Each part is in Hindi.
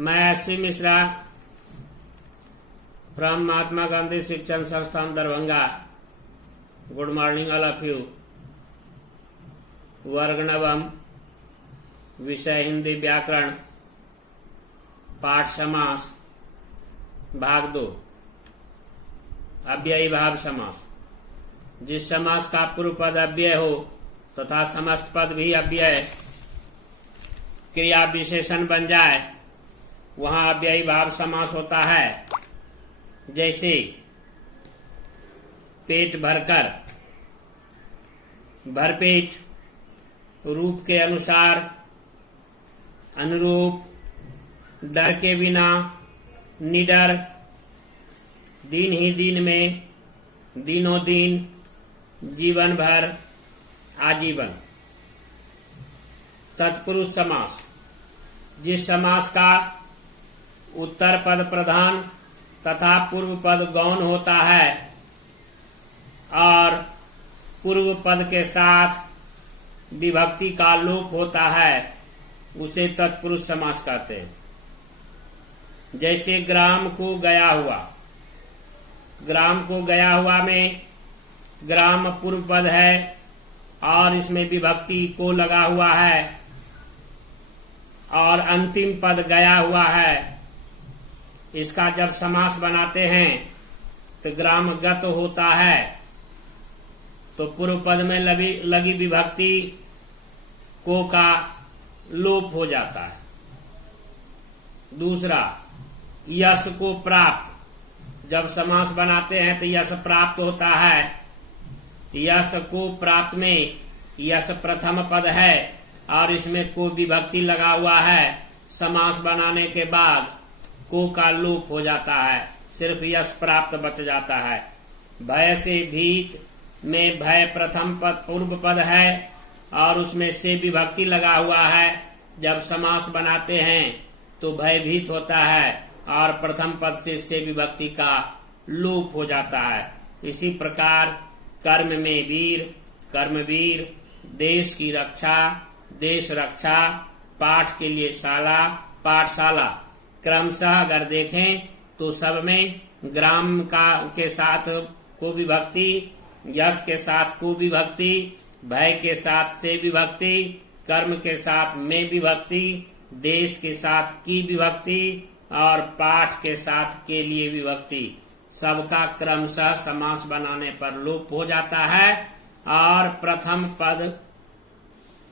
मैं एस.सी. मिश्रा फ्रॉम महात्मा गांधी शिक्षण संस्थान Darbhanga. Good morning all of you. वर्ग नवम, विषय हिंदी व्याकरण, पाठ समास, भाग 2, अव्ययी भाव समास। जिस समास का पूर्व पद अव्यय हो तथा समस्त पद भी अव्यय क्रिया विशेषण बन जाए वहां अव्ययी भाव समास होता है। जैसे पेट भरकर, भरपेट, रूप के अनुसार, अनुरूप, डर के बिना, निडर, दिन ही दिन में, दिनों दिन, जीवन भर, आजीवन। तत्पुरुष समास। जिस समास का उत्तर पद प्रधान तथा पूर्व पद गौण होता है और पूर्व पद के साथ विभक्ति का लोप होता है उसे तत्पुरुष समास कहते हैं। जैसे ग्राम को गया हुआ। ग्राम को गया हुआ में ग्राम पूर्व पद है और इसमें विभक्ति को लगा हुआ है और अंतिम पद गया हुआ है। इसका जब समास बनाते हैं तो ग्रामगत होता है तो पूर्व पद में लगी विभक्ति को का लोप हो जाता है। दूसरा, यश को प्राप्त। जब समास बनाते हैं तो यश प्राप्त होता है। यश को प्राप्त में यश प्रथम पद है और इसमें को विभक्ति लगा हुआ है। समास बनाने के बाद को का लोप हो जाता है, सिर्फ यश प्राप्त बच जाता है। भय से भीत में भय प्रथम पद पूर्व पद है और उसमें से विभक्ति लगा हुआ है। जब समास बनाते हैं तो भयभीत होता है और प्रथम पद से विभक्ति का लोप हो जाता है। इसी प्रकार कर्म में वीर, कर्मवीर, देश की रक्षा, देश रक्षा, पाठ के लिए शाला, पाठशाला। क्रमशः अगर देखें तो सब में ग्राम के साथ को विभक्ति, यश के साथ को विभक्ति, भय के साथ से विभक्ति, कर्म के साथ में विभक्ति, देश के साथ की विभक्ति और पाठ के साथ के लिए विभक्ति। सबका क्रमशः समास बनाने पर लोप हो जाता है और प्रथम पद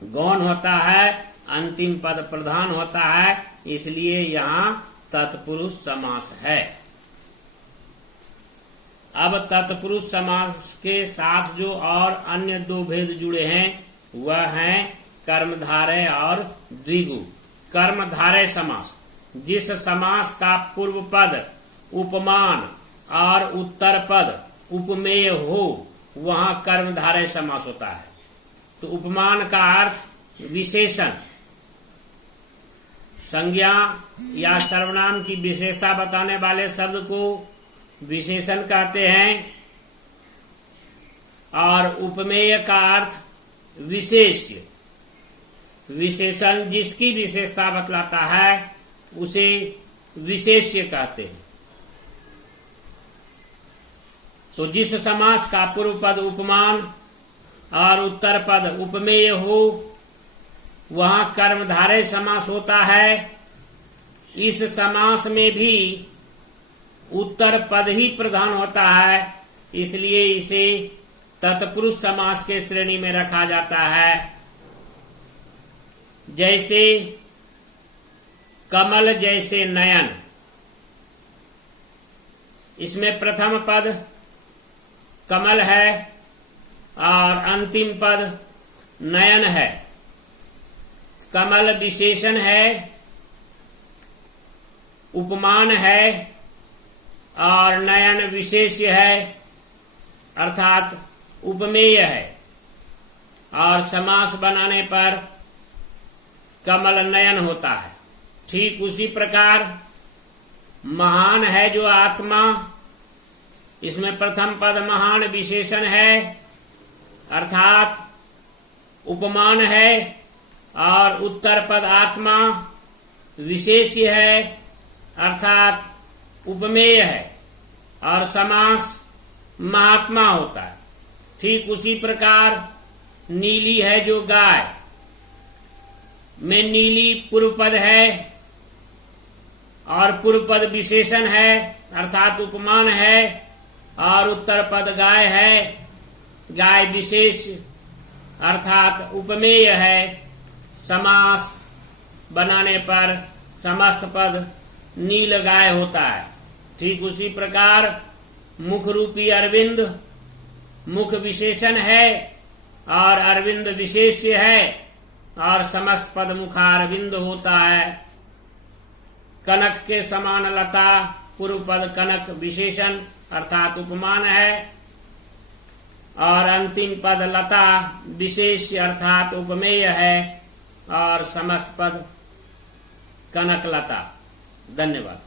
गौण होता है, अंतिम पद प्रधान होता है। इसलिए यहाँ तत्पुरुष समास है। अब तत्पुरुष समास के साथ जो और अन्य दो भेद जुड़े हैं वह हैं कर्मधारय और द्विगु। कर्मधारय समास। जिस समास का पूर्व पद उपमान और उत्तर पद उपमेय हो वहां कर्मधारय समास होता है। तो उपमान का अर्थ विशेषण, संज्ञा या सर्वनाम की विशेषता बताने वाले शब्द को विशेषण कहते हैं और उपमेय का अर्थ विशेष्य। विशेषण जिसकी विशेषता बतलाता है उसे विशेष्य कहते हैं। तो जिस समास का पूर्व पद उपमान और उत्तर पद उपमेय हो वहां कर्मधारय समास होता है। इस समास में भी उत्तर पद ही प्रधान होता है, इसलिए इसे तत्पुरुष समास के श्रेणी में रखा जाता है। जैसे कमल जैसे नयन, इसमें प्रथम पद कमल है और अंतिम पद नयन है। कमल विशेषण है, उपमान है और नयन विशेष्य है अर्थात उपमेय है। और समास बनाने पर कमल नयन होता है। ठीक उसी प्रकार महान है जो आत्मा, इसमें प्रथम पद महान विशेषण है अर्थात उपमान है और उत्तर पद आत्मा विशेष्य है अर्थात उपमेय है और समास महात्मा होता है। ठीक उसी प्रकार नीली है जो गाय में नीली पूर्व पद है और पूर्व पद विशेषण है अर्थात उपमान है और उत्तर पद गाय है। गाय विशेष अर्थात उपमेय है। समास बनाने पर समस्त पद नील गाय होता है। ठीक उसी प्रकार मुख रूपी अरविंद मुख विशेषण है और अरविंद विशेष्य है और समस्त पद मुखारविंद होता है। कनक के समान लता पूर्व पद कनक विशेषण अर्थात उपमान है और अंतिम पद लता विशेष्य अर्थात उपमेय है और समस्त पद कनक लता। धन्यवाद।